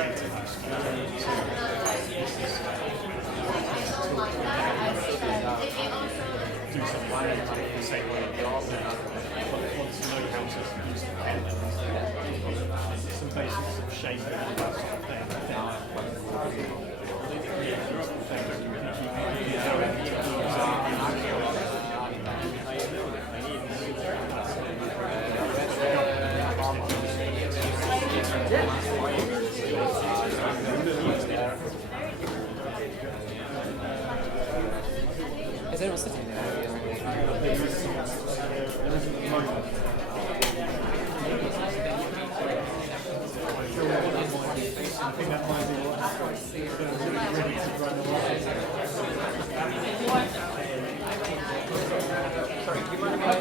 do some planning the same way in the art but want to know how to use the pen and some basics of shape and all that sort of thing. Is anyone sitting there? I think that might be ready to run away. Sorry, do you mind if I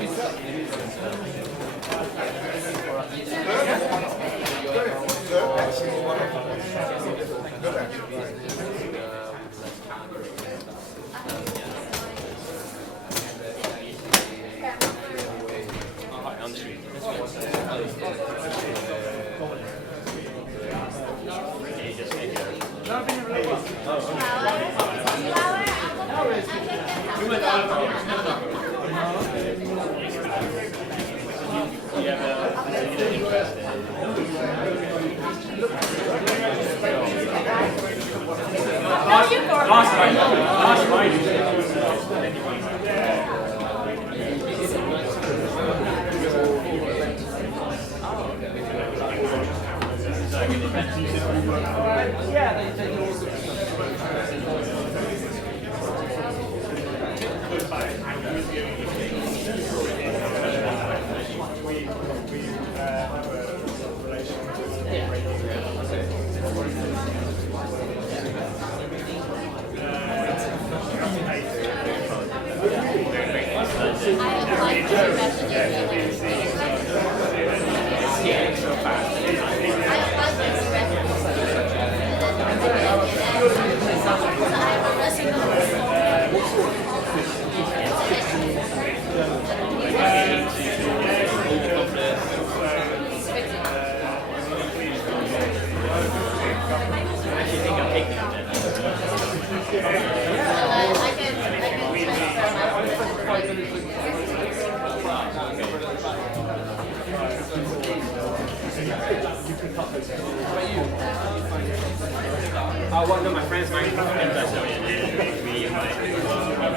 one of my friends might come in Estonian.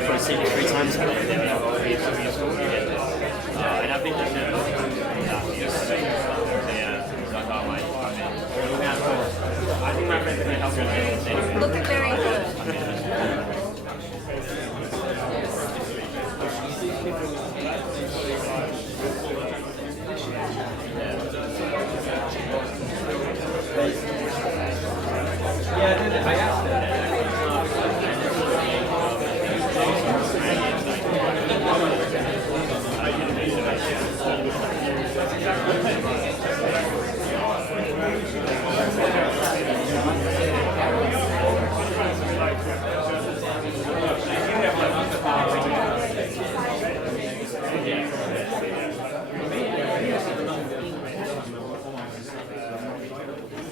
For seeing it 3 times now. And I think that's I think my friends are going to help you. Looking very good. Yeah, I asked them.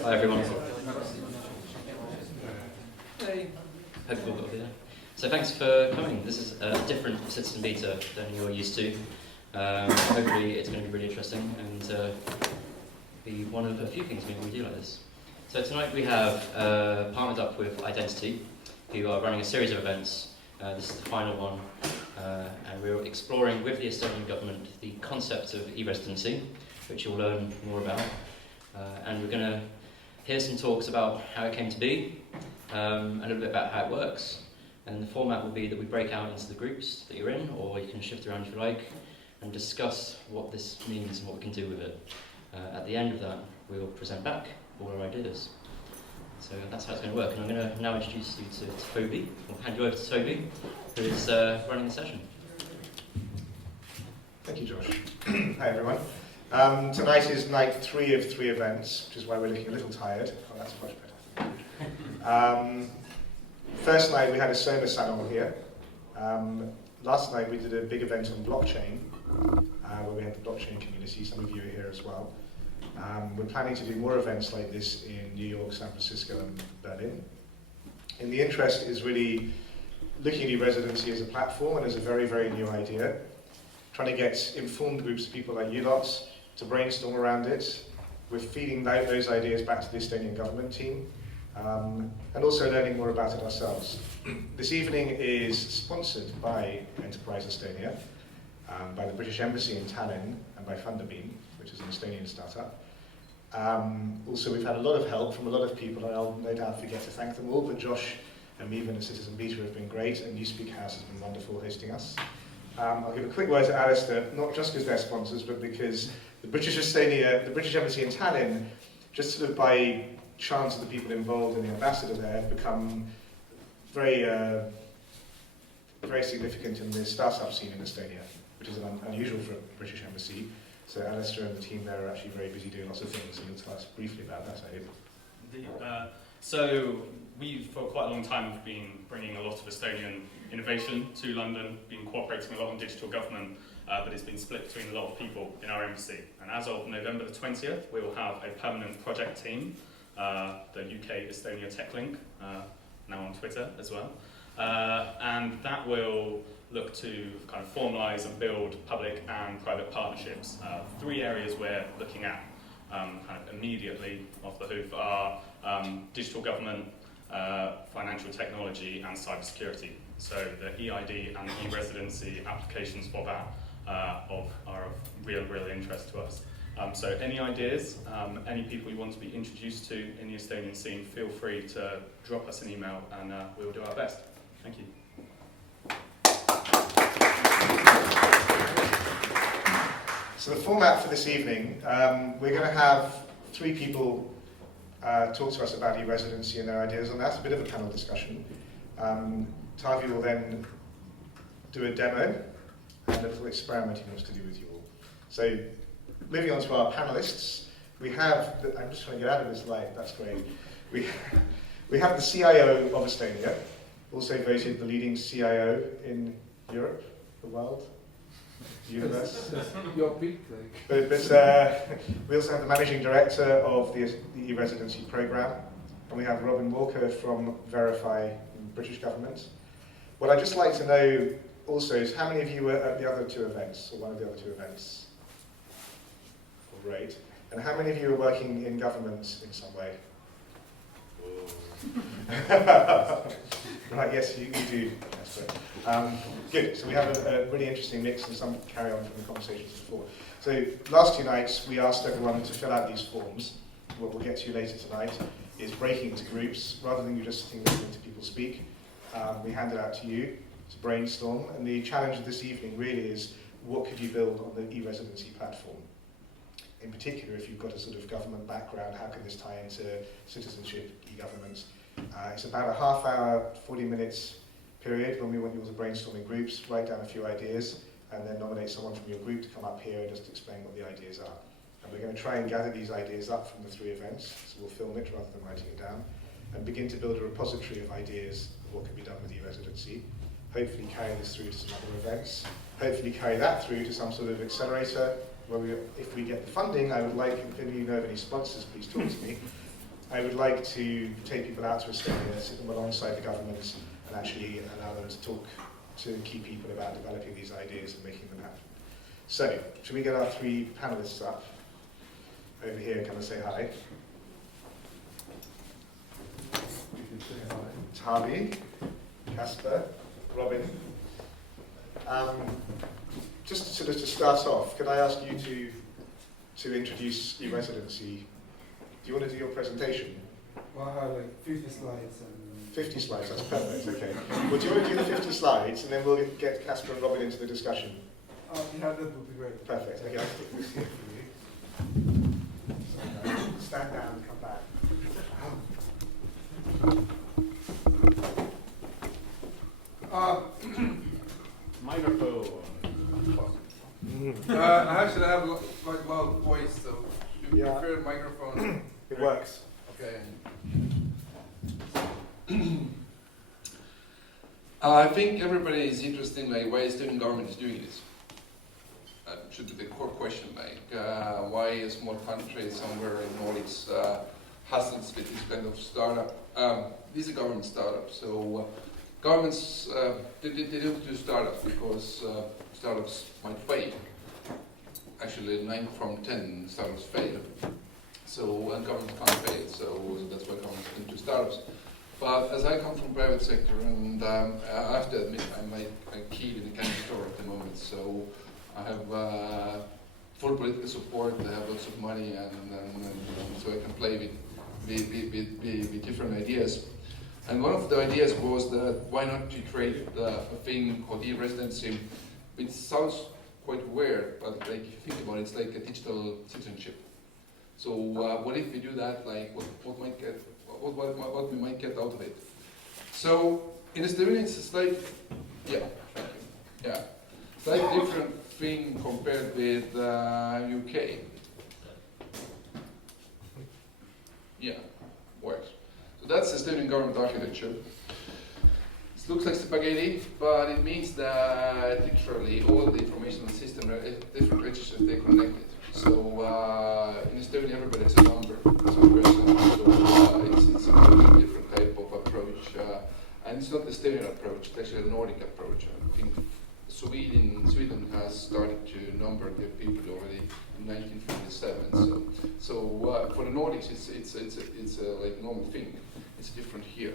Hi everyone. Hey. Hope you'll all be there. So thanks for coming. This is a different citizen beta than you're used to. Hopefully it's going to be really interesting and be one of a few things maybe we do like this. So tonight we have partnered up with Identity, who are running a series of events. This is the final one, and we're exploring with the Estonian government the concept of e-Residency, which you'll learn more about. And we're going to hear some talks about how it came to be, a little bit about how it works, and the format will be that we break out into the groups that you're in, or you can shift around if you like, and discuss what this means and what we can do with it. At the end of that, we'll present back all our ideas. So that's how it's going to work, and I'm going to now introduce you to Taavi. I'll hand you over to Taavi, who is running the session. Thank you, Josh. Hi, everyone. Tonight is night 3 of 3 events, which is why we're looking a little tired. Oh, that's much better. First night we had a solar salon here. Last night we did a big event on blockchain, where we had the blockchain community. Some of you are here as well. We're planning to do more events like this in New York, San Francisco and Berlin. And the interest is really looking at e-residency as a platform and as a very, very new idea, trying to get informed groups of people like you lots to brainstorm around it. We're feeding those ideas back to the Estonian government team, and also learning more about it ourselves. This evening is sponsored by Enterprise Estonia, by the British Embassy in Tallinn, and by Funderbeam, which is an Estonian startup. Also, we've had a lot of help from a lot of people, and I'll no doubt forget to thank them all, but Josh and Mevan and Citizen Beta have been great, and Newspeak House has been wonderful hosting us. I'll give a quick word to Alistair, not just because they're sponsors, but because the British Embassy in Tallinn, just sort of by chance of the people involved and the ambassador there, have become very, very significant in the startup scene in Estonia, which is unusual for a British embassy. So Alistair and the team there are actually very busy doing lots of things, and you'll tell us briefly about that, I hope. Indeed. So we, for quite a long time, have been bringing a lot of Estonian innovation to London, been cooperating a lot on digital government, but it's been split between a lot of people in our embassy. And as of November the 20th, we will have a permanent project team, the UK Estonia Techlink, now on Twitter as well. And that will look to kind of formalise and build public and private partnerships. 3 areas we're looking at kind of immediately off the hoof are digital government, financial technology and cybersecurity. So the EID and e-Residency applications for that are of real interest to us. So any ideas, any people you want to be introduced to in the Estonian scene, feel free to drop us an email and we will do our best. Thank you. So the format for this evening, we're going to have 3 people talk to us about e-residency and their ideas on that. A bit of a panel discussion. Taavi will then do a demo and a little experiment he wants to do with you all. So moving on to our panelists, we have, I'm just trying to get out of this light, that's great. We have the CIO of Estonia, also voted the leading CIO in Europe, the world, the universe. Your pick. But we also have the managing director of the e-residency program, and we have Robin Walker from Verify in the British government. What I'd just like to know also is how many of you were at the other 2 events, or one of the other 2 events? Great. And how many of you are working in government in some way? Right, yes, you do. Good, so we have a really interesting mix and some carry on from the conversations before. So last 2 nights we asked everyone to fill out these forms. What we'll get to later tonight is breaking into groups. Rather than you just sitting listening to people speak, we hand it out to you to brainstorm. And the challenge of this evening really is, what could you build on the e-residency platform? In particular, if you've got a sort of government background, how can this tie into citizenship, e-government? It's about a half-hour, 40 minutes period when we want you all to brainstorm in groups, write down a few ideas, and then nominate someone from your group to come up here and just explain what the ideas are. And we're going to try and gather these ideas up from the 3 events, so we'll film it rather than writing it down, and begin to build a repository of ideas of what can be done with e-residency. Hopefully carry this through to some other events. Hopefully carry that through to some sort of accelerator, where if we get the funding, I would like, if you know of any sponsors, please talk to me. I would like to take people out to Estonia, sit them alongside the government, and actually allow them to talk to key people about developing these ideas and making them happen. So, should we get our 3 panelists up? Over here, come and say hi. Taavi, Kaspar, Robin. Just sort of to start off, could I ask you to introduce e-residency? Do you want to do your presentation? Well, I have like 50 slides. And 50 slides, that's perfect, okay. Well, do you want to do the 50 slides, and then we'll get Kaspar and Robin into the discussion? yeah, that would be great. Perfect, okay, I'll stick this here for you. So, stand down and come back. Microphone. I actually have quite loud voice, so if you Yeah. prefer microphone. It works. Okay. I think everybody is interested in like why Estonian government is doing this. should be the core question, like why a small country somewhere in Nordics hasn't with this kind of startup. This is a government startup, so governments they don't do startups because startups might fail. Actually, 9 from 10 startups fail. So and governments can't fail, so that's why governments don't do startups. But as I come from private sector, and I have to admit, I'm like a kid in a candy store at the moment, so I have full political support, I have lots of money, and so I can play with different ideas. And one of the ideas was that why not to create a thing called e-Residency, which sounds quite weird, but like if you think about it, it's like a digital citizenship. So what if we do that? Like what we might get out of it? So in Estonia, it's a slightly different thing compared with UK. Yeah, works. So that's Estonian government architecture. It looks like spaghetti, but it means that literally all the information system, different registers, they're connected. So in Estonia, everybody has a number, so it's a totally different type of approach, and it's not the Estonian approach; it's actually a Nordic approach. I think Sweden has started to number their people already in 1947. So for the Nordics, it's a like normal thing. It's different here.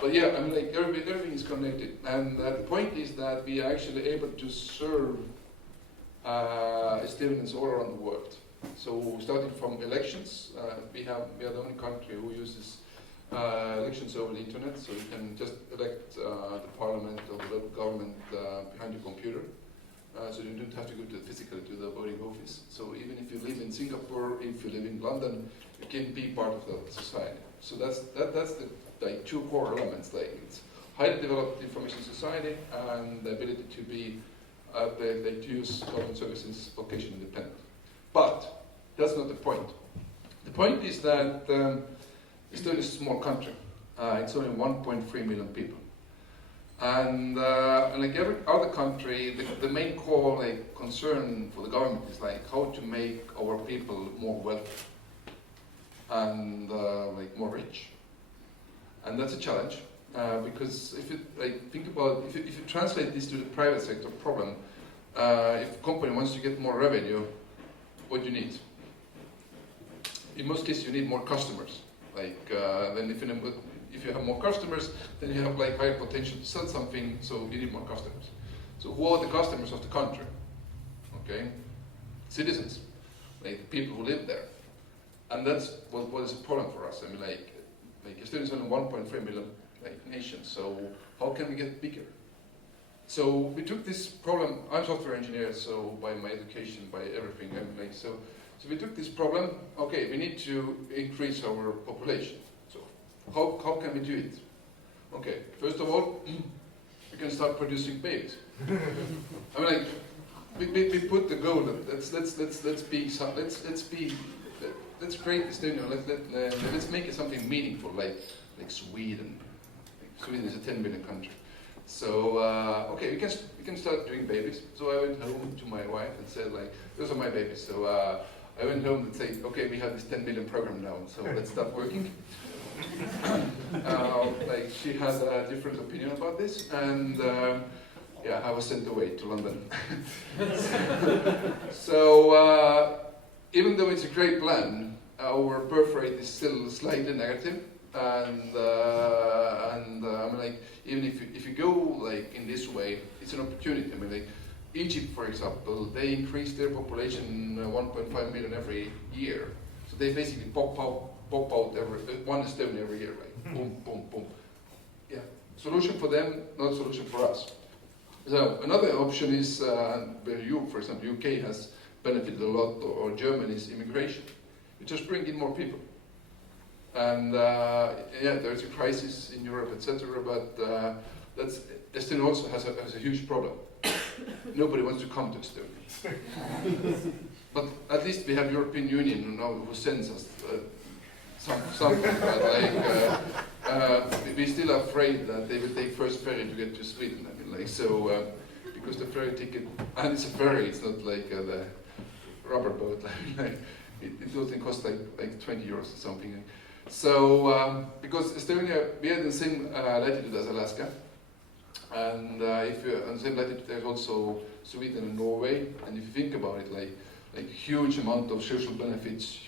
But yeah, I mean, like everything is connected, and the point is that we are actually able to serve Estonians all around the world. So starting from elections, we are the only country who uses elections over the internet. So you can just elect the parliament or the local government behind your computer. So you don't have to go physically to the voting office. So even if you live in Singapore, if you live in London, you can be part of the society. So that's the like two core elements. Like it's highly developed information society and the ability to be to use government services location independent. But that's not the point. The point is that Estonia is a small country. It's only 1.3 million people. And like every other country, the main core like concern for the government is like how to make our people more wealthy and like more rich. And that's a challenge because if you like think about if you translate this to the private sector problem, if a company wants to get more revenue, what do you need? In most cases, you need more customers. Like then if you have more customers, then you have like higher potential to sell something. So you need more customers. So who are the customers of the country? Okay, citizens, like people who live there, and that's what is a problem for us. I mean, like Estonia is only 1.3 million like nation. So how can we get bigger? So we took this problem. I'm a software engineer, so by my education, by everything, I'm like so we took this problem. Okay, we need to increase our population. So how can we do it? Okay, first of all, we can start producing babies. I mean, like we put the goal that let's create Estonia. Let's make it something meaningful, like Sweden. Like Sweden is a 10 million country. So okay, we can start doing babies. So I went home to my wife and said like, those are my babies. So I went home and said, okay, we have this 10 million program now, so let's start working. Like she has a different opinion about this, and yeah, I was sent away to London. So even though it's a great plan, our birth rate is still slightly negative, and I mean, like even if you go like in this way, it's an opportunity. I mean, like Egypt, for example, they increase their population 1.5 million every year. So they basically pop out one Estonian every year, like boom, boom, boom. Yeah, solution for them, not solution for us. So another option is for example, UK has benefited a lot, or Germany's immigration. You just bring in more people. And yeah, there's a crisis in Europe, etc. But Estonia also has a huge problem. Nobody wants to come to Estonia. But at least we have European Union who sends us something. But like we're still afraid that they will take first ferry to get to Sweden. I mean, like so because the ferry ticket, and it's a ferry, it's not like the rubber boat, it doesn't cost like 20 euros or something. So, because Estonia, we are the same latitude as Alaska, and if you're on the same latitude, there's also Sweden and Norway, and if you think about it, like huge amount of social benefits,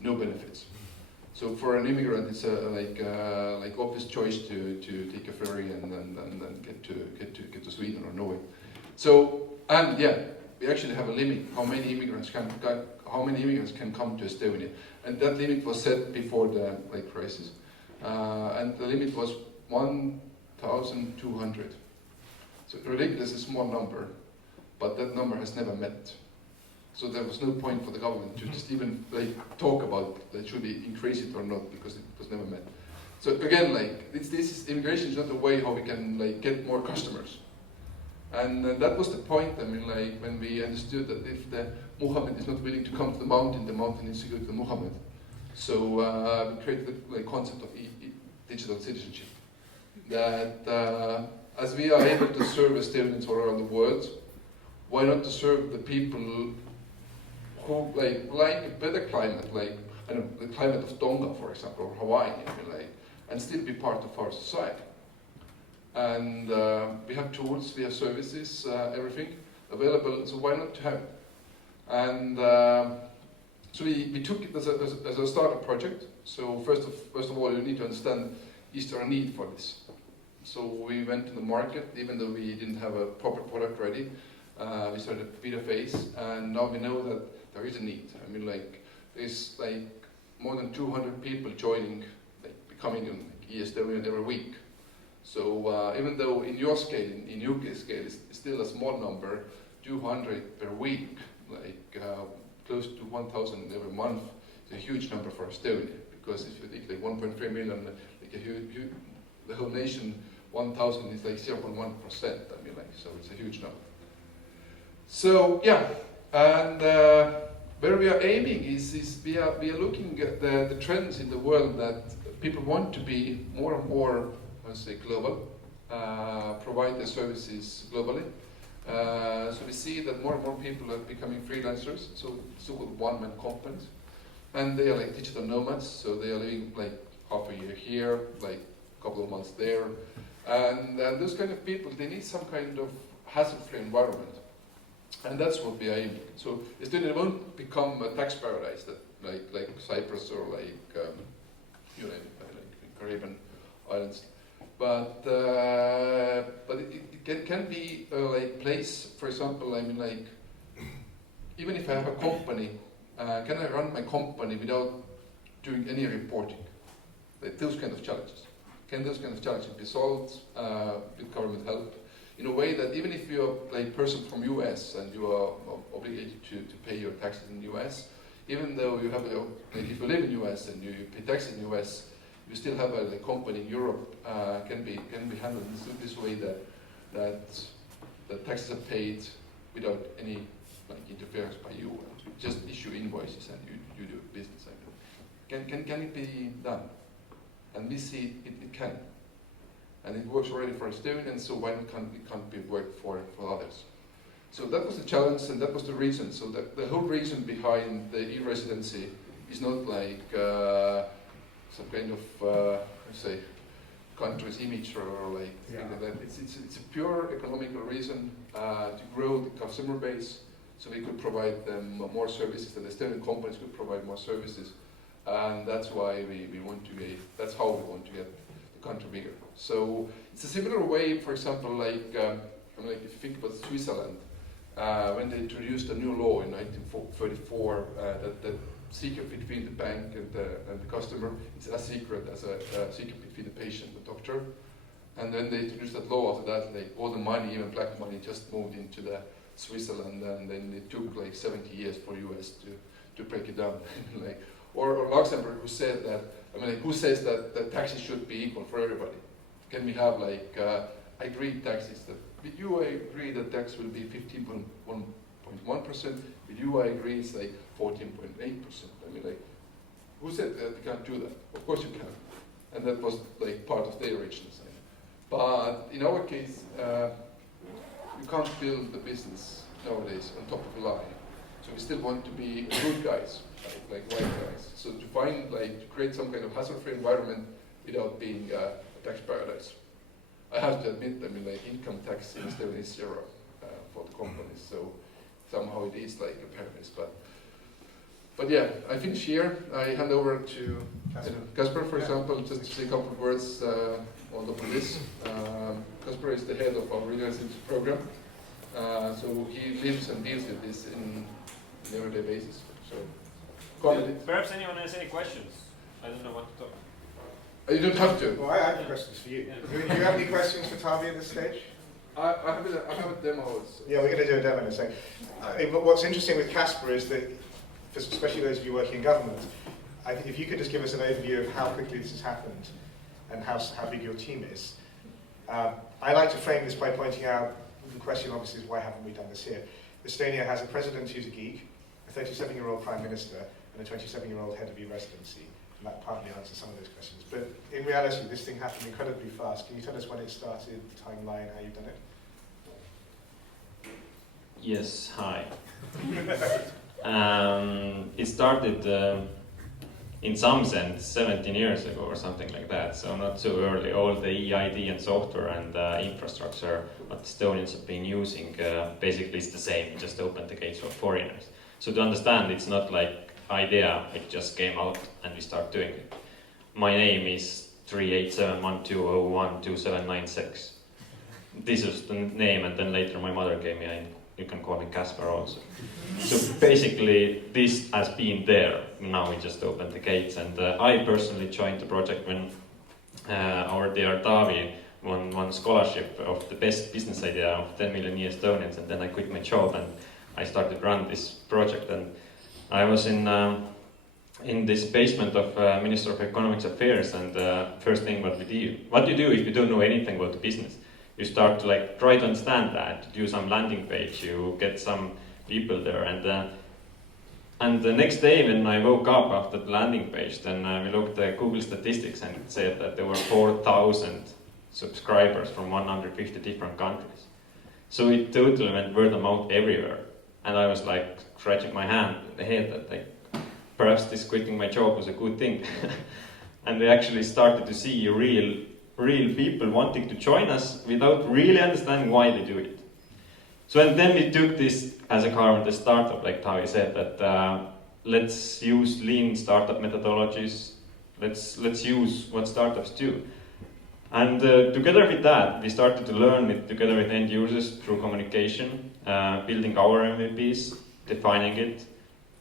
no benefits. So for an immigrant, it's like obvious choice to take a ferry and then get to Sweden or Norway. So, and yeah, we actually have a limit how many immigrants can come to Estonia, and that limit was set before the crisis, and the limit was 1,200. So ridiculously small number, but that number has never met. So there was no point for the government to just even talk about should we increase it or not, because it was never met. So again, immigration is not a way how we can get more customers. And that was the point. I mean, when we understood that if the Muhammad is not willing to come to the mountain needs to go to the Muhammad. So we created the concept of digital citizenship. That as we are able to serve Estonians all around the world, why not to serve the people who like a better climate, the climate of Tonga, for example, or Hawaii, and still be part of our society. And we have tools, we have services, everything available, so why not to have it? And so we took it as a startup project. So first of all, you need to understand, is there a need for this? So we went to the market, even though we didn't have a proper product ready. We started a beta phase, and now we know that there is a need. I mean, there's more than 200 people joining, becoming an e-Estonian every week. So even though in your scale, in UK scale, it's still a small number, 200 per week, close to 1,000 every month, is a huge number for Estonia. Because if you think 1.3 million, the whole nation, 1,000 is 0.1%. I mean, so it's a huge number. So yeah, and where we are aiming is we are looking at the trends in the world that people want to be more and more, global, provide their services globally. So we see that more and more people are becoming freelancers, so-called one-man companies, and they are digital nomads. So they are living half a year here, a couple of months there, and those kind of people, they need some kind of hassle-free environment. And that's what we are aiming. So Estonia won't become a tax paradise like Cyprus or Caribbean islands, but it can be a place. For example, I mean, even if I have a company, can I run my company without doing any reporting? Those kind of challenges. Can those kind of challenges be solved with government help? In a way that even if you're a person from US and you are obligated to pay your taxes in the US, even though you have if you live in US and you pay taxes in US, you still have a company in Europe can be handled in this way that taxes are paid without any interference by you. Just issue invoices and you do business. Can it be done? And we see it can. And it works already for Estonians, so why can't it be worked for others? So that was the challenge, and that was the reason. So the whole reason behind the e-Residency is not some kind of country's image or thing like that. It's a pure economical reason to grow the customer base, so we could provide them more services, and the Estonian companies could provide more services, and that's why we want to get. That's how we want to get the country bigger. So it's a similar way, for example, if you think about Switzerland, when they introduced a new law in 1934, that secret between the bank and the customer, it's as secret as a secret between the patient and the doctor. And then they introduced that law after that, all the money, even black money, just moved into the Switzerland, and then it took 70 years for US to break it down. or Luxembourg, who said that, who says that taxes should be equal for everybody? Can we have agreed taxes? With you, I agree that tax will be 15.1%. With you, I agree it's 14.8%. Who said that we can't do that? Of course you can. And that was part of their original saying. But in our case, you can't build the business nowadays on top of a lie. So we still want to be good guys, like white guys. So to find, like, to create some kind of hassle-free environment without being a tax paradise. I have to admit, I mean, like, income tax in Estonia is 0 for the companies, so somehow it is like a paradise. But yeah, I finish here. I hand over to Kaspar, for example, just to say a couple of words on top of this. Kaspar is the head of our e-Residency program, so he lives and deals with this in everyday basis. So, perhaps anyone has any questions? I don't know what to talk. You don't have to. Well, I have questions for you. Do you have any questions for Taavi at this stage? I have a demo. Yeah, we're going to do a demo in a second. But what's interesting with Kaspar is that, especially those of you working in government, I think if you could just give us an overview of how quickly this has happened and how big your team is. I like to frame this by pointing out, the question obviously is why haven't we done this here? Estonia has a president who's a geek, a 37-year-old prime minister, and a 27-year-old head of e-Residency. And that partly answers some of those questions. But in reality, this thing happened incredibly fast. Can you tell us when it started, the timeline, how you've done it? Yes, hi. It started in some sense 17 years ago or something like that, so not so early. All the EID and software and infrastructure what Estonians have been using basically is the same, just open the gates for foreigners. So to understand, it's not like idea, it just came out and we start doing it. My name is 38712012796. This is the name, and then later my mother gave me, you can call me Kaspar also. So basically this has been there, now we just opened the gates, and I personally joined the project when our dear Taavi won scholarship of the best business idea of 10 million Estonians, and then I quit my job and I started to run this project. And I was in this basement of Minister of Economic Affairs, and first thing what you do if you don't know anything about the business, you start to like try to understand that, do some landing page, you get some people there, and the next day when I woke up after the landing page, then we looked at Google statistics and it said that there were 4,000 subscribers from 150 different countries. So it totally went word of mouth everywhere, and I was like scratching my head that like, perhaps this quitting my job was a good thing. And we actually started to see real people wanting to join us without really understanding why they do it. So and then we took this as a current startup, like Taavi said, that let's use lean startup methodologies, let's use what startups do. And together with that, we started to learn together with end users through communication, building our MVPs, defining it,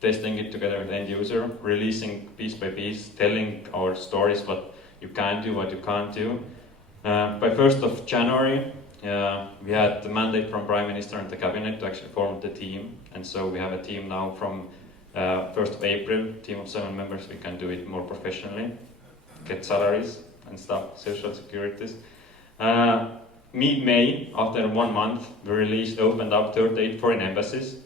testing it together with end user, releasing piece by piece, telling our stories, what you can do, what you can't do. By 1st of January, we had the mandate from Prime Minister and the Cabinet to actually form the team. And so we have a team now from 1st of April, team of 7 members, we can do it more professionally, get salaries and stuff, social securities. Mid-May, after 1 month, we opened up 38 foreign embassies.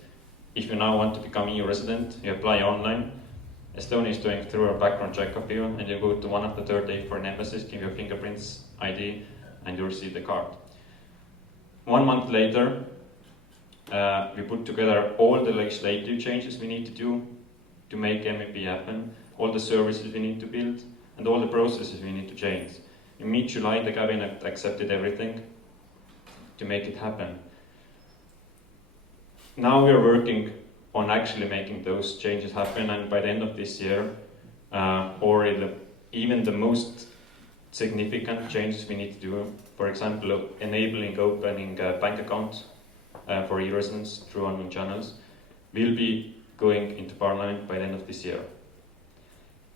If you now want to become EU resident, you apply online. Estonia is doing through a background check of you, and you go to one of the 38 foreign embassies, give your fingerprints, ID, and you receive the card. 1 month later, we put together all the legislative changes we need to do to make MEP happen, all the services we need to build, and all the processes we need to change. In mid-July, the Cabinet accepted everything to make it happen. Now we are working on actually making those changes happen, and by the end of this year, even the most significant changes we need to do, for example, enabling opening bank accounts for e-residents through online channels, will be going into Parliament by the end of this year.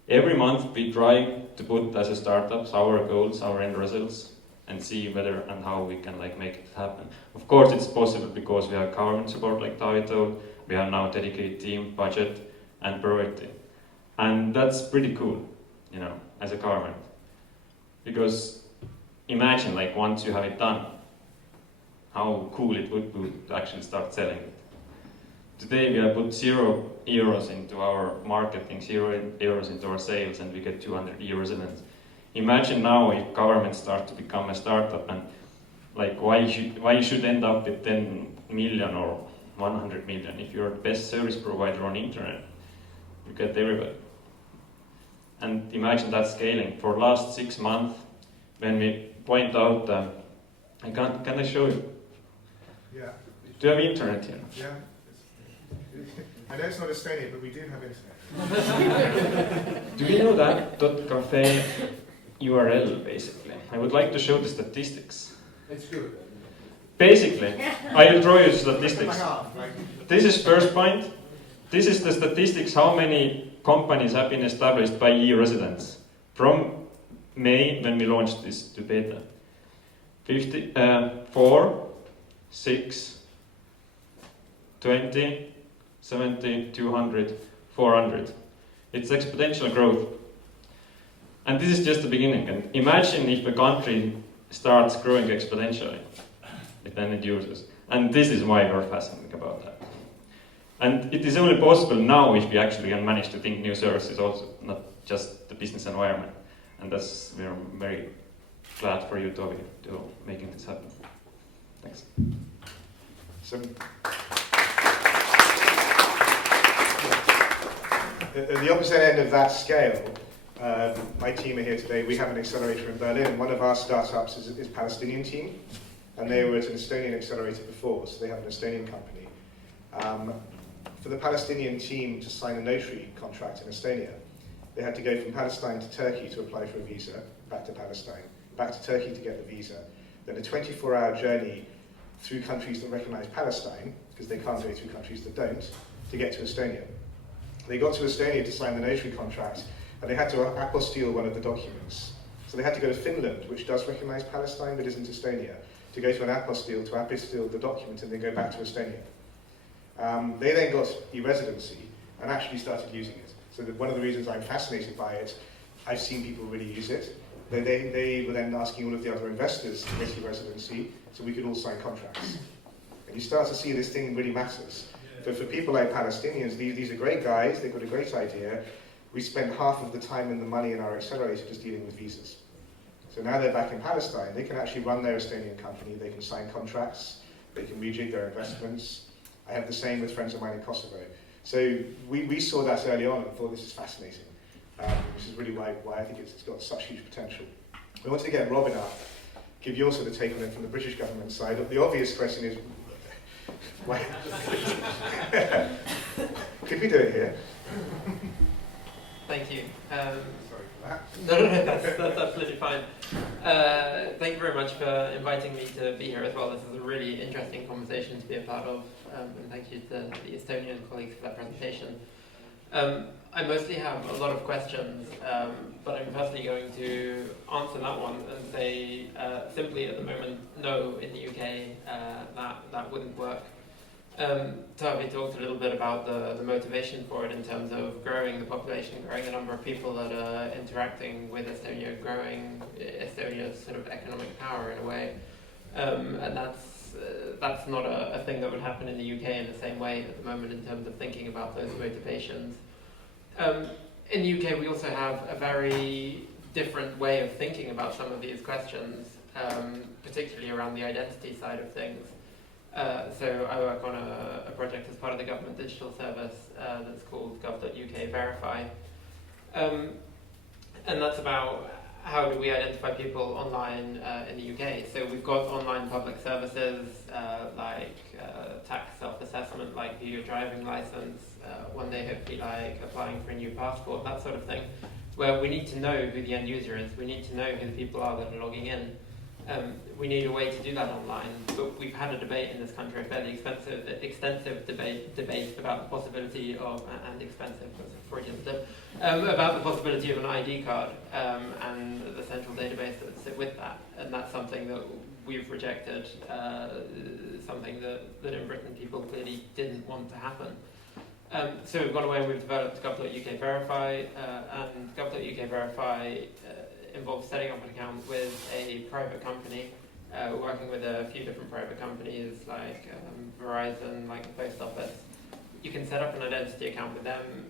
Every month we try to put as a startups our goals, our end results, and see whether and how we can make it happen. Of course it's possible because we have government support, like Taavi told, we have now dedicated team, budget and priority. And that's pretty cool, as a government. Because imagine once you have it done, how cool it would be to actually start selling it. Today we have put €0 into our marketing, €0 into our sales, and we get 200 e-residents. Imagine now if government starts to become a startup, and Like why you should end up with 10 million or 100 million if you're the best service provider on internet. You get everybody. And imagine that scaling. For last 6 months, when we point out, can I show you? Yeah. Do you have internet here? Yeah. I know it's not Estonia, but we do have internet. Do you know that .cafe URL, basically? I would like to show the statistics. It's good. Basically, I will draw you statistics. This is first point. This is the statistics, how many companies have been established by e-residents from May, when we launched this to beta. 4, 6, 20, 70, 200, 400. It's exponential growth. And this is just the beginning. And imagine if a country starts growing exponentially with end users. And this is why we're fascinated about that. And it is only possible now if we actually can manage to think new services also, not just the business environment. And we're very glad for you, Taavi, to making this happen. Thanks. So, at the opposite end of that scale, my team are here today. We have an accelerator in Berlin. One of our startups is Palestinian team, and they were at an Estonian accelerator before, so they have an Estonian company. For the Palestinian team to sign a notary contract in Estonia, they had to go from Palestine to Turkey to apply for a visa, back to Palestine, back to Turkey to get the visa, then a 24-hour journey through countries that recognise Palestine, because they can't go through countries that don't, to get to Estonia. They got to Estonia to sign the notary contract, and they had to apostille one of the documents. So they had to go to Finland, which does recognise Palestine but isn't Estonia, to go to an apostille to apostille the document and then go back to Estonia. They then got e-Residency and actually started using it. So one of the reasons I'm fascinated by it, I've seen people really use it. They were then asking all of the other investors to get e-Residency so we could all sign contracts. And you start to see this thing really matters. For people like Palestinians, these are great guys, they've got a great idea. We spent half of the time and the money in our accelerator just dealing with visas. So now they're back in Palestine, they can actually run their Estonian company, they can sign contracts, they can rejig their investments. I have the same with friends of mine in Kosovo. So we saw that early on and thought this is fascinating, which is really why I think it's got such huge potential. We wanted to get Robin up, give your sort of take on it from the British government side. The obvious question is, why? Could we do it here? Thank you. Sorry for that. No, that's absolutely fine. Thank you very much for inviting me to be here as well. This is a really interesting conversation to be a part of, and thank you to the Estonian colleagues for that presentation. I mostly have a lot of questions, but I'm firstly going to answer that one and say simply at the moment, no, in the UK, that wouldn't work. Taavi talked a little bit about the motivation for it in terms of growing the population, growing the number of people that are interacting with Estonia, growing Estonia's sort of economic power in a way. And that's not a thing that would happen in the UK in the same way at the moment in terms of thinking about those motivations. In the UK, we also have a very different way of thinking about some of these questions, particularly around the identity side of things. So I work on a project as part of the government digital service that's called gov.uk Verify. And that's about how do we identify people online in the UK. So we've got online public services like tax self-assessment, like view your driving license, one day hopefully like applying for a new passport, that sort of thing, where we need to know who the end user is, we need to know who the people are that are logging in. We need a way to do that online, but we've had a debate in this country, a fairly extensive debate about the possibility of, and expensive, that's a Freudian slip, about the possibility of an ID card and the central database that would sit with that. And that's something that we've rejected, something that in Britain people clearly didn't want to happen. So we've gone away and we've developed gov.uk Verify, and gov.uk Verify involves setting up an account with a private company, working with a few different private companies like Verizon, like the post office. You can set up an identity account with them.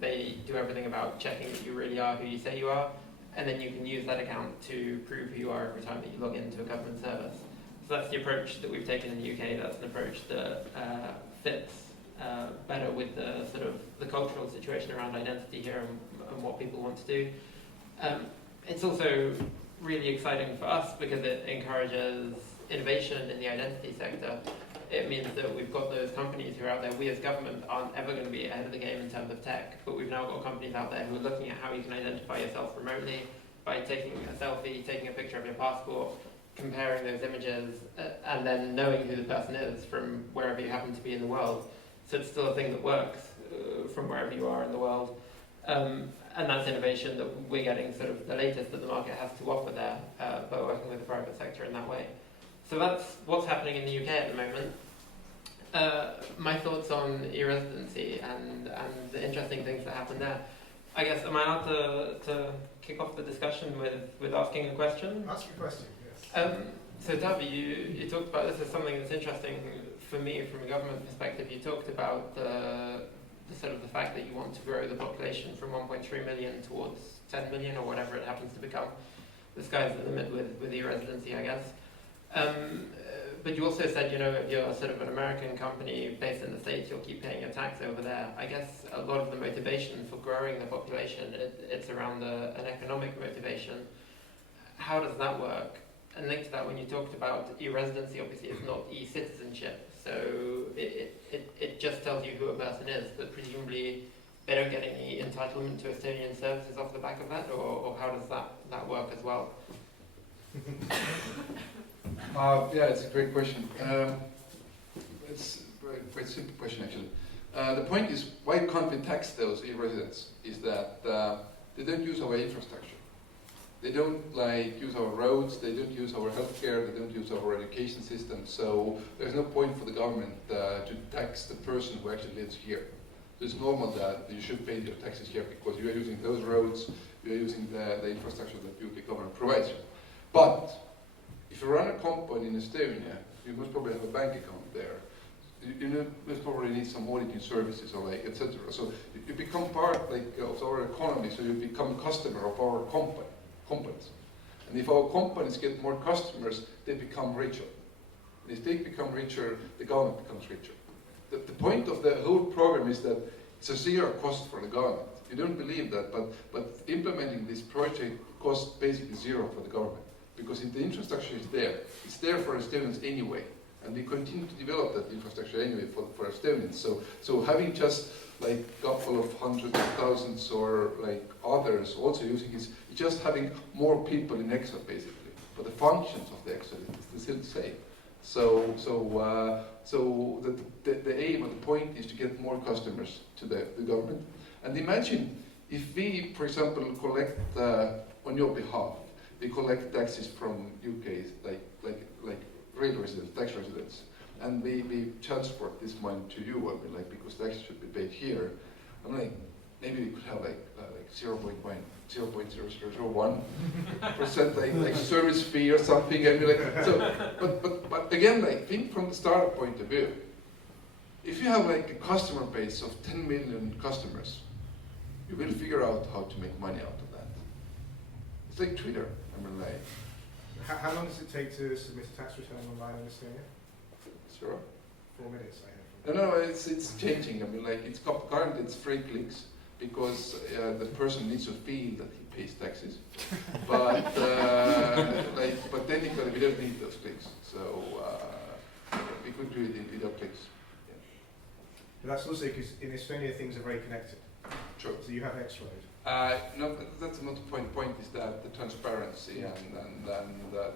They do everything about checking that you really are who you say you are, and then you can use that account to prove who you are every time that you log into a government service. So that's the approach that we've taken in the UK. That's an approach that fits better with the sort of the cultural situation around identity here and what people want to do. It's also really exciting for us because it encourages innovation in the identity sector. It means that we've got those companies who are out there. We as government aren't ever going to be ahead of the game in terms of tech, but we've now got companies out there who are looking at how you can identify yourself remotely by taking a selfie, taking a picture of your passport, comparing those images, and then knowing who the person is from wherever you happen to be in the world. So it's still a thing that works from wherever you are in the world. And that's innovation that we're getting sort of the latest that the market has to offer there by working with the private sector in that way. So that's what's happening in the UK at the moment. My thoughts on e-Residency and the interesting things that happen there. I guess, am I allowed to kick off the discussion with asking a question? Ask your question, yes. So Taavi, you talked about this as something that's interesting for me from a government perspective. You talked about the sort of the fact that you want to grow the population from 1.3 million towards 10 million or whatever it happens to become. The sky's the limit with e-Residency, I guess. But you also said, you know, if you're sort of an American company based in the States, you'll keep paying your tax over there. I guess a lot of the motivation for growing the population, it's around an economic motivation. How does that work? And linked to that, when you talked about e-Residency, obviously it's not e-citizenship, so it just tells you who a person is, but presumably they don't get any entitlement to Estonian services off the back of that, or how does that work as well? Yeah, it's a great question. It's a quite simple question, actually. The point is, why can't we tax those e-residents? Is that they don't use our infrastructure. They don't use our roads, they don't use our healthcare, they don't use our education system, so there's no point for the government to tax the person who actually lives here. So it's normal that you should pay your taxes here because you are using those roads, you are using the infrastructure that UK government provides you. But if you run a company in Estonia, you must probably have a bank account there. You must probably need some auditing services or etc. So you become part of our economy, so you become a customer of our companies. And if our companies get more customers, they become richer. And if they become richer, the government becomes richer. The point of the whole program is that it's a zero cost for the government. You don't believe that, but implementing this project costs basically zero for the government. Because if the infrastructure is there, it's there for Estonians anyway. And we continue to develop that infrastructure anyway for Estonians. So having just a couple of hundreds of thousands or others also using is just having more people in Excel basically. But the functions of the Excel is still the same. So the aim or the point is to get more customers to the government. And imagine if we, for example, collect on your behalf, we collect taxes from UK, like real residents, tax residents, and we transport this money to you. I mean, because taxes should be paid here. I'm maybe we could have 0.0001% service fee or something. I mean, but again, think from the startup point of view. If you have a customer base of 10 million customers, you will figure out how to make money out of that. It's like Twitter. I mean, How long does it take to submit a tax return online in Estonia? Sure. 4 minutes, I have. No, it's changing. I mean, it's currently it's 3 clicks because the person needs to feel that he pays taxes. But but technically we don't need those clicks, so we could do it without clicks. Yeah. But that's also because in Estonia things are very connected. Sure. So you have X-Road. No, that's not the point. The point is that the transparency and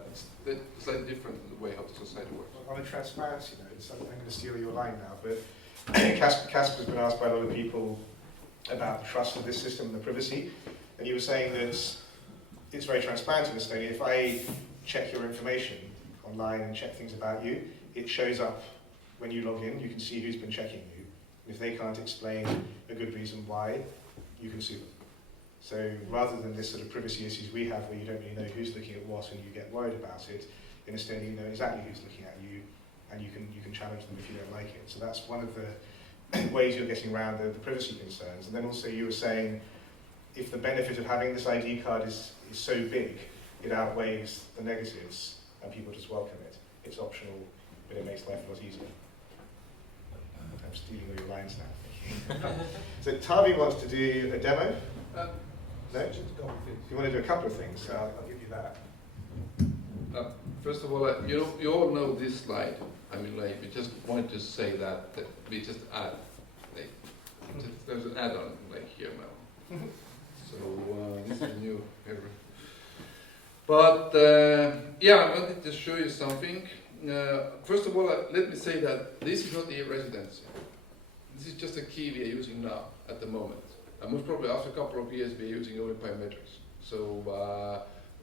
it's slightly different in the way how the society works. On the transparency note, I'm going to steal your line now, but Kaspar's been asked by a lot of people about the trust of this system and the privacy, and you were saying that it's very transparent in Estonia. If I check your information online and check things about you, it shows up when you log in. You can see who's been checking you. And if they can't explain a good reason why, you can sue them. So rather than this sort of privacy issues we have where you don't really know who's looking at what and you get worried about it, in Estonia you know exactly who's looking at you and you can challenge them if you don't like it. So that's one of the ways you're getting around the privacy concerns. And then also you were saying if the benefit of having this ID card is so big, it outweighs the negatives and people just welcome it. it's optional, but it makes life a lot easier. I'm stealing all your lines now. So Taavi wants to do a demo. No? You want to do a couple of things, so I'll give you that. First of all, you all know this slide. I mean, like, we just wanted to say that we just add, like, there's an add-on, like, here now. So, this is new. But, yeah, I wanted to show you something. First of all, let me say that this is not e-Residency. This is just a key we are using now, at the moment. And most probably after a couple of years, we are using only biometrics. So,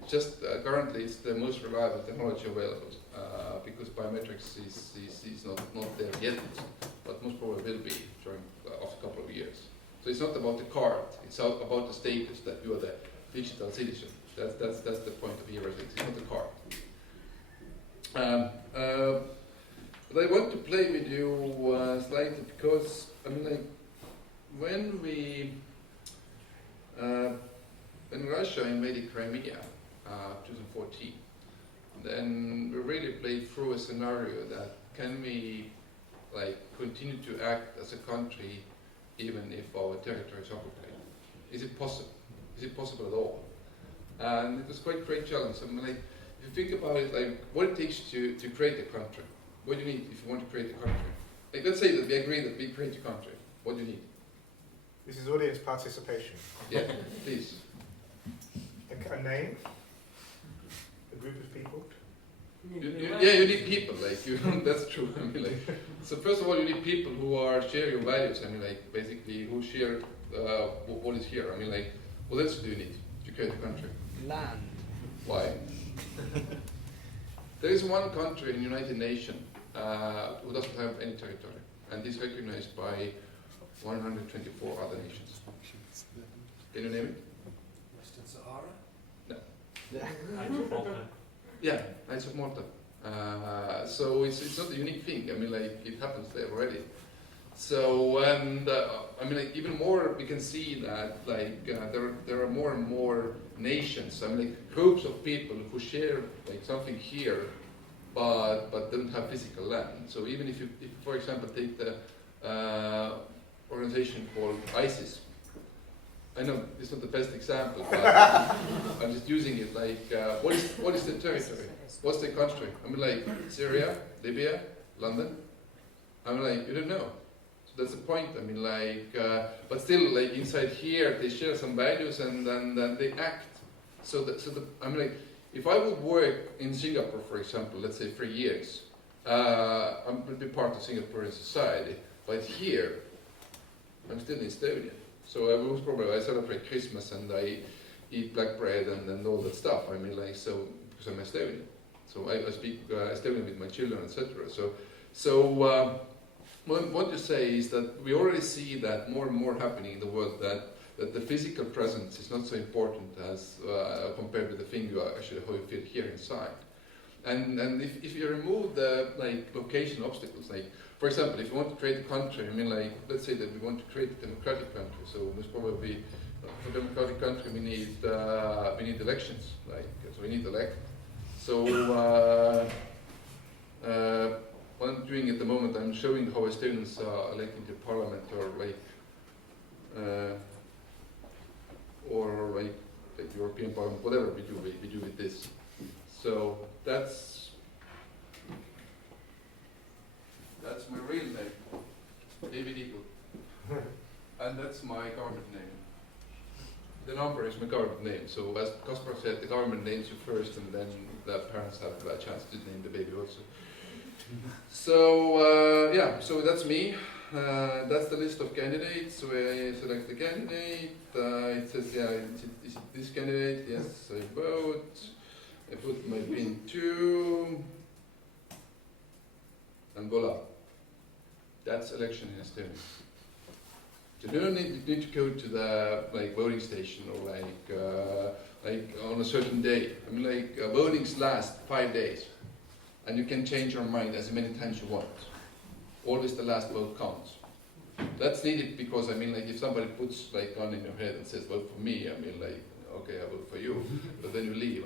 just currently it's the most reliable technology available because biometrics is not there yet, but most probably will be during after a couple of years. So it's not about the card; it's about the status that you are the digital citizen. That's the point of e-Residency. It's not the card. But I want to play with you slightly because I mean, like, when Russia invaded Crimea. 2014. Then we really played through a scenario that can we like continue to act as a country even if our territory is occupied? Is it possible? Is it possible at all? And it was quite a great challenge. I mean, like, if you think about it, like what it takes to create a country. What do you need if you want to create a country? Like, let's say that we agree that we create a country. What do you need? This is audience participation. Yeah, please. A name. A group of people? Yeah, you need people, like, that's true. I mean, like, so first of all, you need people who are share your values. I mean, like, basically, who share what is here. I mean, like, what else do you need to create a country? Land. Why? There is one country in the United Nations who doesn't have any territory, and is recognized by 124 other nations. Can you name it? Western Sahara? Yeah, Knights of Malta. So it's not a unique thing. I mean, like, it happens there already. So, and I mean, like, even more, we can see that, like, there are more and more nations. I mean, like, groups of people who share like something here, but don't have physical land. So even if you for example, take the organization called ISIS. I know it's not the best example, but I'm just using it like, what is the territory? What's the country? I mean, like, Syria, Libya, London? I mean, like, you don't know. So that's the point. I mean, like, but still, like, inside here, they share some values and then they act. I mean, like, if I would work in Singapore, for example, let's say 3 years, I'm going to be part of Singaporean society, but here, I'm still in Estonia. So I celebrate Christmas and I eat black bread and all that stuff. I mean, like, so because I'm Estonian, so I speak Estonian with my children, etc. So what I want to say is that we already see that more and more happening in the world that the physical presence is not so important as compared with the thing you actually how you feel here inside. And if you remove the like location obstacles, like, for example, if you want to create a country, I mean, like, let's say that we want to create a democratic country. So most probably, for a democratic country, we need elections. Like, so we need to elect. So what I'm doing at the moment, I'm showing how Estonians are electing to parliament or like European Parliament, whatever we do with this. So that's my real name, David Eagle, and that's my government name. The number is my government name. So as Kaspar said, the government names you first, and then the parents have a chance to name the baby also. So yeah, so that's me. That's the list of candidates. So I select the candidate. It says, yeah, is it this candidate? Yes, I vote. I put my pin 2, and voila. That's election in Estonia. So you don't need to go to the like voting station or like on a certain day. I mean, like, votings last 5 days, and you can change your mind as many times you want. Always the last vote counts. That's needed because, I mean, like, if somebody puts like gun in your head and says, vote for me, I mean, like, okay, I vote for you, but then you leave,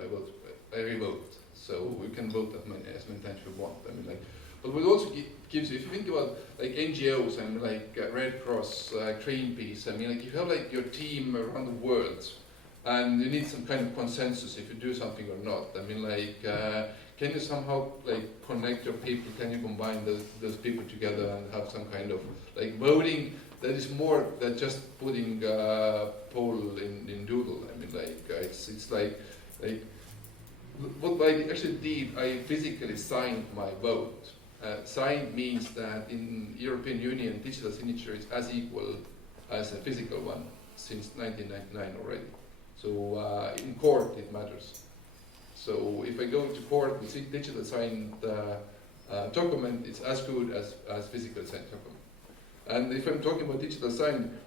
I revote. So we can vote as many times we want. I mean, like, but it also gives you, if you think about like NGOs and like Red Cross, Greenpeace, I mean, like if you have like your team around the world, and you need some kind of consensus if you do something or not. I mean, like, can you somehow like connect your people? Can you combine those people together and have some kind of like voting that is more than just putting poll in Doodle? I mean, like it's like what I actually did. I physically signed my vote. Signed means that in European Union, digital signature is as equal as a physical one since 1999 already. So in court it matters. So if I go to court with digital signed document, it's as good as physical signed document. And if I'm talking about digital sign,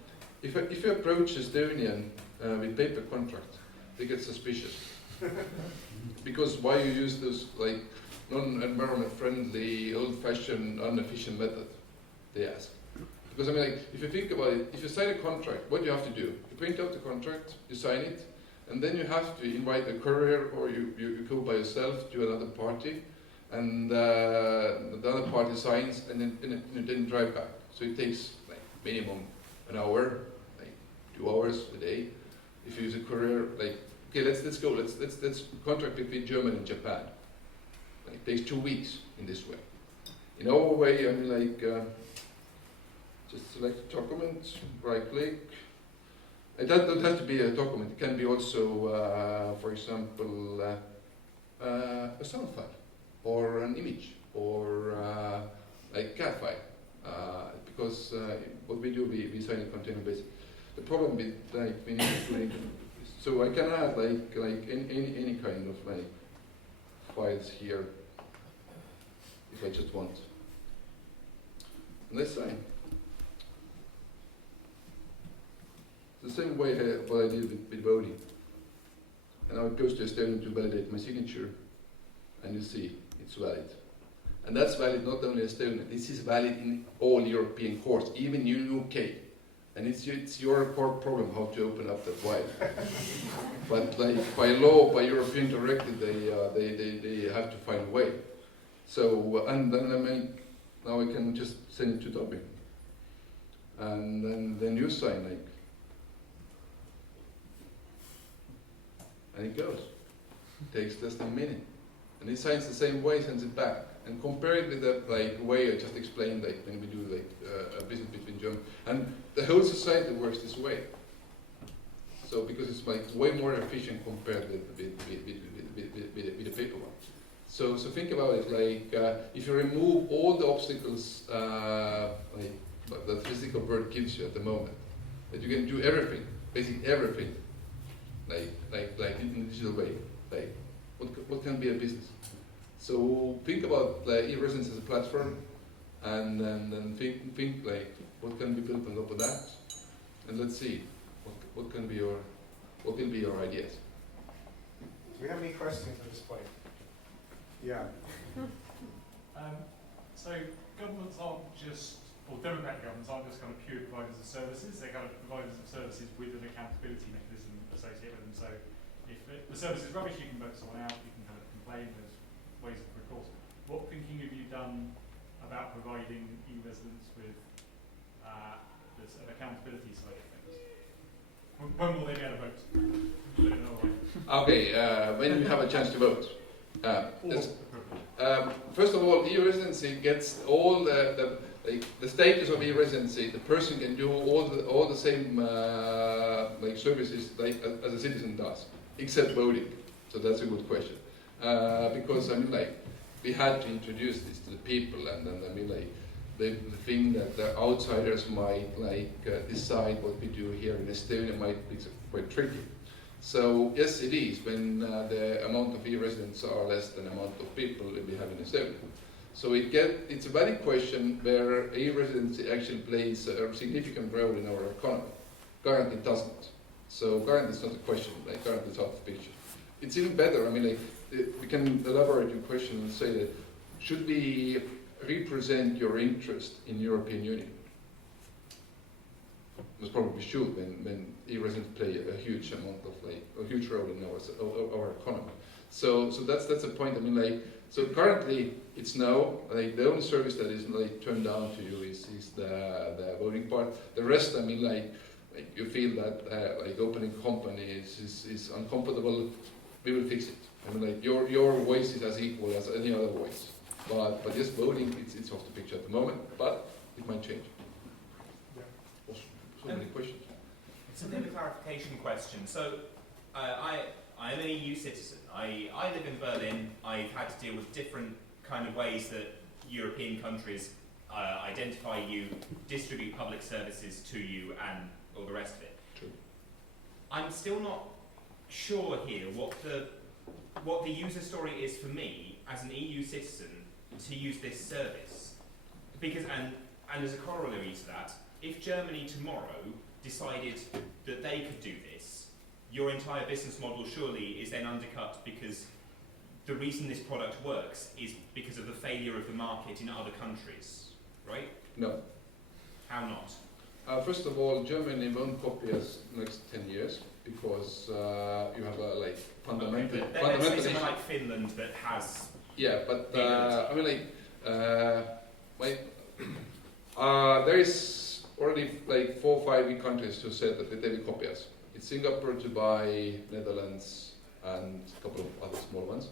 if you approach Estonian with paper contract, they get suspicious. Because why you use those like non-environment friendly, old-fashioned, inefficient method, they ask. Because I mean, like, if you think about it, if you sign a contract, what do you have to do? You print out the contract, you sign it, and then you have to invite a courier, or you go by yourself to another party, and the other party signs, and then drive back. So it takes like minimum an hour, like 2 hours a day. If you use a courier, like, okay, let's go. Let's contract between Germany and Japan. Like, it takes 2 weeks in this way. In our way, I mean, like. Just select document, right click. It doesn't have to be a document, it can be also, for example, a sound file, or an image, or like CAD file. Because what we do, we sign a container base. The problem with like we need to, so I can add like any kind of like files here if I just want. And let's sign. The same way what I did with voting. And now it goes to Estonian to validate my signature, and you see it's valid. And that's valid not only in Estonia, this is valid in all European courts, even in UK. And it's your core problem how to open up that file. But like by law, by European directive, they have to find a way. So and then now I can just send it to Taavi. And then you sign like. And it goes. It takes less than a minute. And he signs the same way, sends it back. And compare it with the like way I just explained, like when we do like a business between Germany. And the whole society works this way. So because it's like way more efficient compared with the paper one. So think about it like if you remove all the obstacles like the physical world gives you at the moment, that you can do everything, basically everything. Like in a digital way, like what can be a business? So think about like e-Residency as a platform, and then think like what can be built on top of that, and let's see what can be your ideas. Do we have any questions at this point? Yeah. So governments aren't just, or democratic governments aren't just kind of pure providers of services, they're kind of providers of services with an accountability mechanism associated with them. So if the service is rubbish, you can vote someone out, you can kind of complain, there's ways of recourse. What thinking have you done about providing e-residents with this accountability side of things? When will they be able to vote? Okay, when you have a chance to vote. First of all, e-Residency gets all the status of e-Residency. The person can do all the same like services like as a citizen does, except voting. So that's a good question. Because I mean, like, we had to introduce this to the people, and then I mean, like, the thing that the outsiders might like decide what we do here in Estonia might be quite tricky. So yes, it is when the amount of e-residents are less than the amount of people we have in Estonia. So it's a valid question where e-residency actually plays a significant role in our economy. Currently it doesn't. So currently it's not a question, like currently it's out of the picture. It's even better, I mean, like, we can elaborate your question and say that, should we represent your interest in European Union? Most probably should when e-residents play a huge amount of a huge role in our economy. So that's a point. I mean, so currently it's now the only service that is turned down to you is the voting part. The rest, I mean, you feel that opening a company is uncomfortable. We will fix it. I mean, your voice is as equal as any other voice. But just voting, it's off the picture at the moment. But it might change. Yeah. So many questions. It's a bit of a clarification question. So, I'm an EU citizen. I live in Berlin. I've had to deal with different kind of ways that European countries identify you, distribute public services to you, and all the rest of it. True. I'm still not sure here what the user story is for me as an EU citizen to use this service. Because and as a corollary to that, if Germany tomorrow decided that they could do this, your entire business model surely is then undercut, because the reason this product works is because of the failure of the market in other countries, right? No. How not? First of all, Germany won't copy us next 10 years because you have a fundamental. Okay, but let's say like Finland that has. Yeah, but I mean, there is already 4 or 5 countries who said that they will copy us. It's Singapore, Dubai, Netherlands, and a couple of other small ones.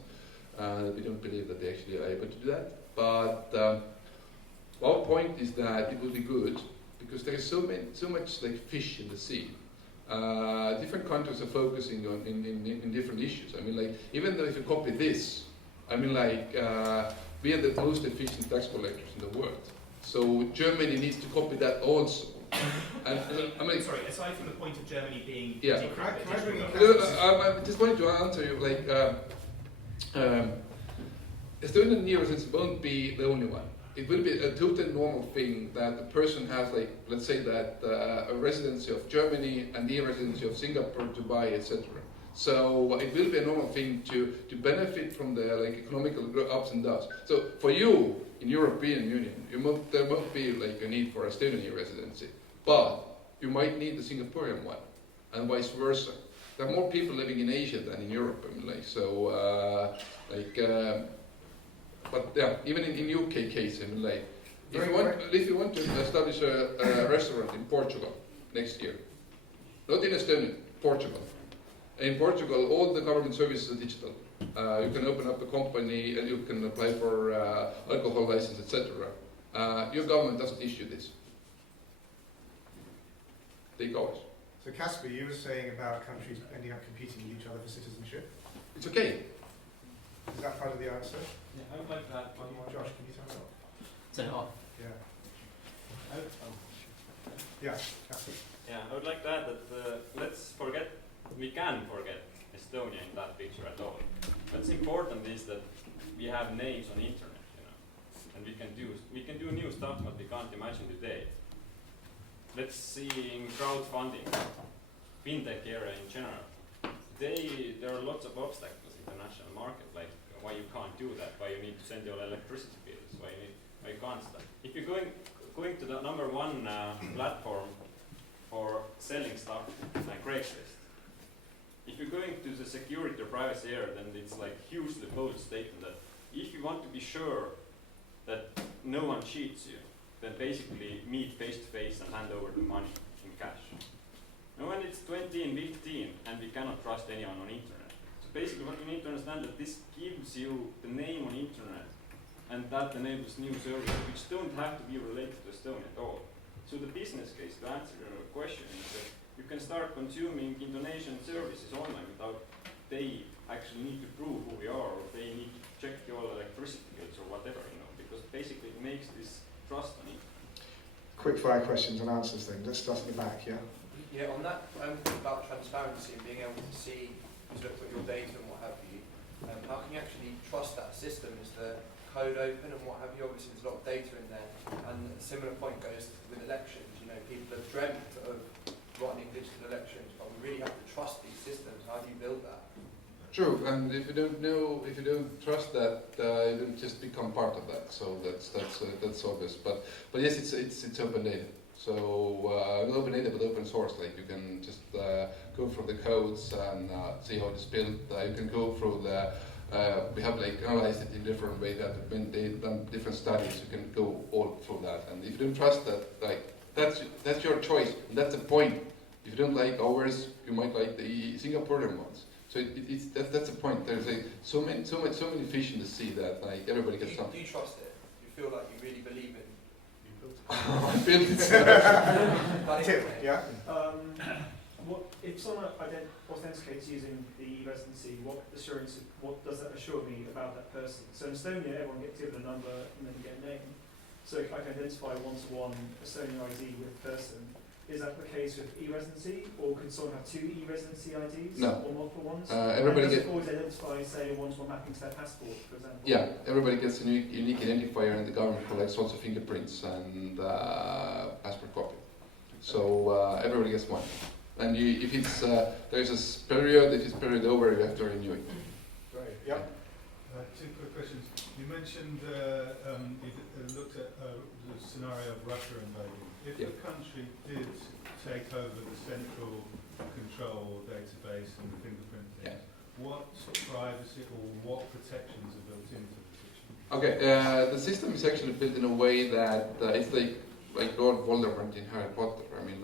We don't believe that they actually are able to do that. But our point is that it will be good because there is so much fish in the sea. Different countries are focusing on in different issues. I mean, even though if you copy this, I mean, we are the most efficient tax collectors in the world. So Germany needs to copy that also. And I mean, sorry. Aside from the point of Germany being, yeah. I just wanted to answer you Estonian e-Residency won't be the only one. It will be a totally normal thing that a person has, let's say that a residency of Germany and the residency of Singapore, Dubai, etc. So it will be a normal thing to benefit from the economical ups and downs. So for you in European Union, there won't be a need for Estonian e-residency, but you might need the Singaporean one, and vice versa. There are more people living in Asia than in Europe, I mean, but yeah, even in UK case, I mean, if you want to establish a restaurant in Portugal next year, not in Estonia, Portugal. In Portugal, all the government services are digital. You can open up a company and you can apply for alcohol license, etc. Your government doesn't issue this. Take ours. So Kaspar, you were saying about countries ending up competing with each other for citizenship. It's okay. Is that part of the answer? Yeah, I would like that. One more. Josh, can you turn it off? Turn it off. Yeah. Yeah, Kaspar. Yeah, I would like to add that we can forget Estonia in that picture at all. What's important is that we have names on internet, and we can do new stuff that we can't imagine today. Let's see in crowdfunding, fintech area in general. Today there are lots of obstacles in the national market, like why you can't do that, why you need to send your electricity bills, why you can't start. If you're going to the number one platform for selling stuff like Craigslist, if you're going to the security or privacy area, then it's hugely bold statement that if you want to be sure that no one cheats you, then basically meet face to face and hand over the money in cash. And when it's 20 and 15 and we cannot trust anyone on internet. So basically what you need to understand that this gives you the name on internet, and that enables new services which don't have to be related to Estonia at all. So the business case, to answer your question, is that you can start consuming Indonesian services online without they actually need to prove who we are, or they need to check your electricity bills or whatever, because basically it makes this trust on it. Quick fire questions and answers then. Let's start at the back, yeah? Yeah, on that about transparency and being able to see, to look at your data and what have you, how can you actually trust that system? Is the code open and what have you? Obviously there's a lot of data in there. And a similar point goes with elections. People have dreamt of running digital elections, but we really have to trust these systems. How do you build that? True, and if you don't trust that, you don't just become part of that. So that's obvious. But yes, it's open data. So not open data, but open source. Like you can just go through the codes and see how it's built. You can go through the. We have like analyzed it in different ways. That when they've done different studies, you can go all through that. And if you don't trust that, like that's your choice. And that's the point. If you don't like ours, you might like the Singaporean ones. So that's the point. There's like so many fish in the sea that like everybody gets something. Do you trust it? Do you feel like you really believe it? I built it. Tim, yeah? What if someone authenticates using the e-Residency, what does that assure me about that person? So in Estonia, everyone gets given a number and then you get a name. So if I can identify one-to-one Estonian ID with a person, is that the case with e-Residency, or can someone have two e-Residency IDs? No. Or multiple ones? Everybody does it always identify, say, a one-to-one mapping to their passport, for example? Yeah, everybody gets a unique identifier, and the government collects also fingerprints and passport copy. So everybody gets one. And if it's there's a period, if it's period over, you have to renew it. Great. Yeah. Two quick questions. You mentioned you looked at the scenario of Russia invading. If the country did take over the central control database and the fingerprinting, what privacy or what protections are built into the system? Okay, the system is actually built in a way that it's like Lord Voldemort in Harry Potter. I mean,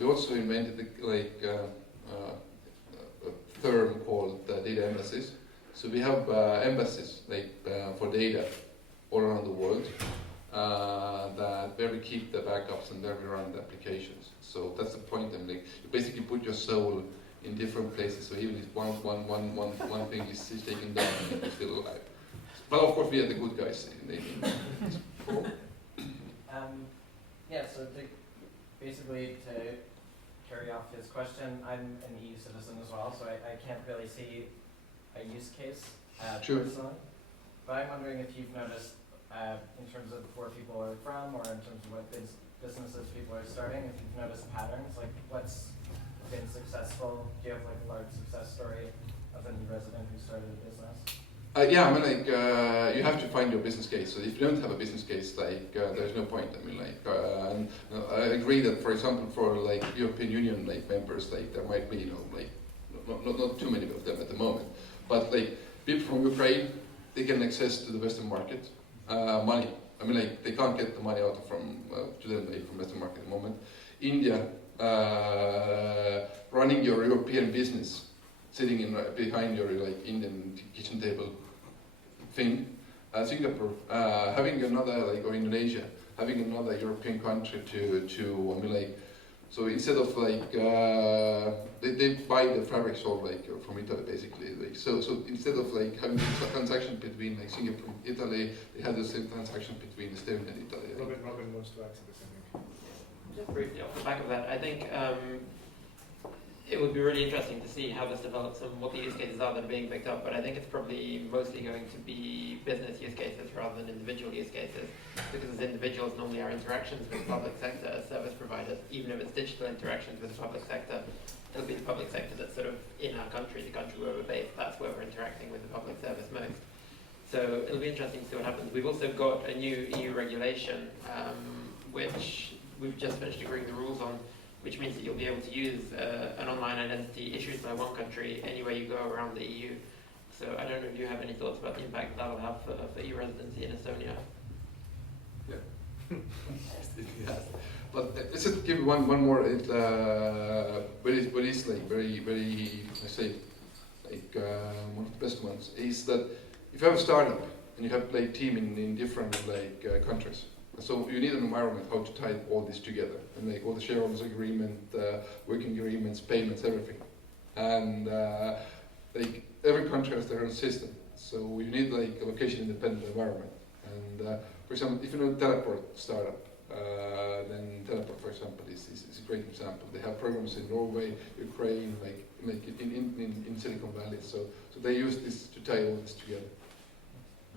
we also invented a term called data embassies. So we have embassies for data all around the world where we keep the backups and where we run the applications. So that's the point. I mean, you basically put your soul in different places. So even if one thing is taken down, you're still alive. But of course, we are the good guys. So basically to carry off his question, I'm an EU citizen as well, so I can't really see a use case personally. But I'm wondering if you've noticed, in terms of where people are from, or in terms of what businesses people are starting, if you've noticed patterns, like what's been successful. Do you have like a large success story of a new resident who started a business? Yeah, I mean, you have to find your business case. So if you don't have a business case, there's no point. I mean, and I agree that, for example, for European Union members, there might be, not too many of them at the moment. But people from Ukraine, they can access to the Western market, money. I mean, they can't get the money out to them from Western market at the moment. India, running your European business, sitting behind your Indian kitchen table thing. Singapore, having another or Indonesia, having another European country to so instead of they buy the fabrics all from Italy basically. So instead of having a transaction between Singapore and Italy, they had the same transaction between Estonia and Italy. Robin wants to add to this, I think. Just briefly off the back of that, I think it would be really interesting to see how this develops and what the use cases are that are being picked up, but I think it's probably mostly going to be business use cases rather than individual use cases, because as individuals, normally our interactions with the public sector as service providers, even if it's digital interactions with the public sector, it'll be the public sector that's sort of in our country, the country where we're based, that's where we're interacting with the public service most. So it'll be interesting to see what happens. We've also got a new EU regulation, which we've just finished agreeing the rules on, which means that you'll be able to use an online identity issued by one country anywhere you go around the EU. So I don't know if you have any thoughts about the impact that'll have for e-Residency in Estonia. Yeah. But let's just give one more. What is very I say one of the best ones is that if you have a startup and you have team in different countries. So you need an environment how to tie all this together and all the shareholders agreement, working agreements, payments, everything. And every country has their own system. So you need a location independent environment. And for example, if you know teleport startup, then Teleport, for example, is a great example. They have programs in Norway, Ukraine, in Silicon Valley. So they use this to tie all this together.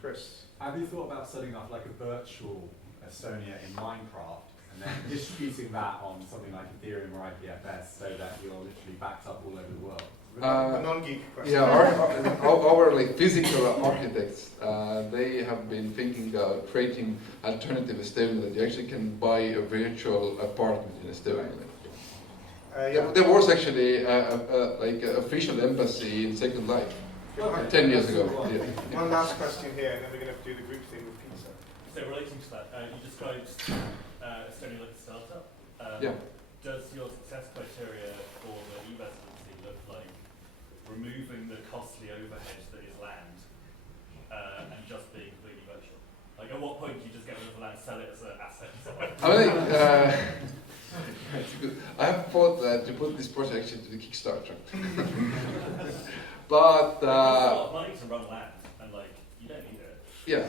Chris, have you thought about setting up a virtual Estonia in Minecraft and then distributing that on something like Ethereum or IPFS so that you're literally backed up all over the world? A non-geek question. Yeah, our like physical architects, they have been thinking of creating alternative Estonia that you actually can buy a virtual apartment in Estonia. Yeah. There was actually like an official embassy in Second Life 10 years ago. Yeah. One last question here, and then we're going to do the group thing with pizza. So relating to that, you described Estonia like a startup. Yeah. Does your success criteria for the e-residency look like removing the costly overhead that is land and just being completely virtual? Like at what point do you just get rid of the land, sell it as an asset? I have thought that to put this project actually to the Kickstarter. But it's a lot of money to run land, and like you don't need it. yeah,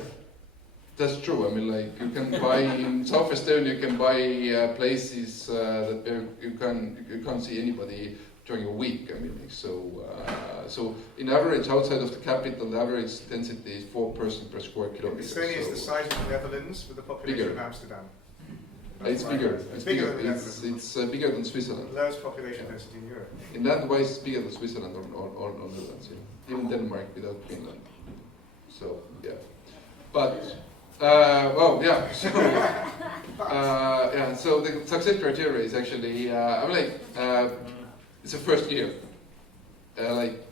that's true. I mean, like you can buy in South Estonia, you can buy places that you can't see anybody during a week. I mean, like, so in average, outside of the capital, the average density is 4 persons per square kilometer. Estonia is the size of the Netherlands with the population bigger. of Amsterdam. It's bigger. It's bigger than the It's bigger than Switzerland. Lowest population density in Europe. In that way, it's bigger than Switzerland or Netherlands. Yeah. Even Denmark without Finland. So yeah, but well, yeah. So yeah. So the success criteria is actually I mean like it's a first year. Like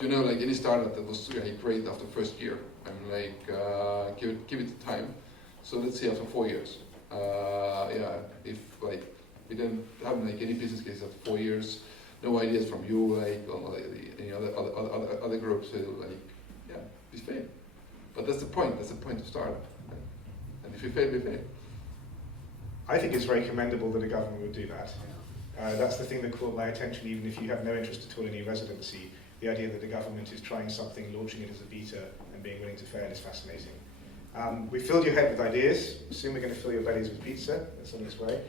you know, like any startup that was really great after first year. I mean like give it time. So let's see after 4 years. Yeah, if like we don't have like any business case after 4 years, no ideas from you, like or like any other groups, so like yeah, we fail. But that's the point. That's the point to start. And if you fail, we fail. I think it's very commendable that a government would do that. That's the thing that caught my attention, even if you have no interest at all in e-residency. The idea that the government is trying something, launching it as a beta, and being willing to fail is fascinating. We filled your head with ideas. Soon we're going to fill your bellies with pizza. That's on its way.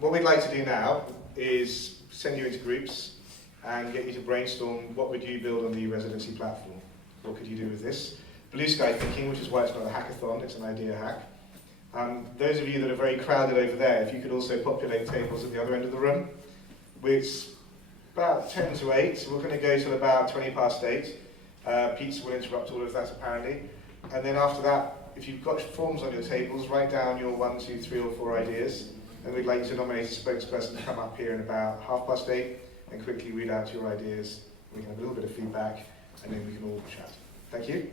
What we'd like to do now is send you into groups and get you to brainstorm what would you build on the e-residency platform. What could you do with this? Blue sky thinking, which is why it's not a hackathon, it's an idea hack. Those of you that are very crowded over there, if you could also populate tables at the other end of the room. It's about 10 to 8, so we're going to go till about 20 past 8. Pizza will interrupt all of that apparently. And then after that, if you've got forms on your tables, write down your 1, 2, 3 or 4 ideas. And we'd like you to nominate a spokesperson to come up here in about 8:30 and quickly read out your ideas. We can have a little bit of feedback and then we can all chat. Thank you.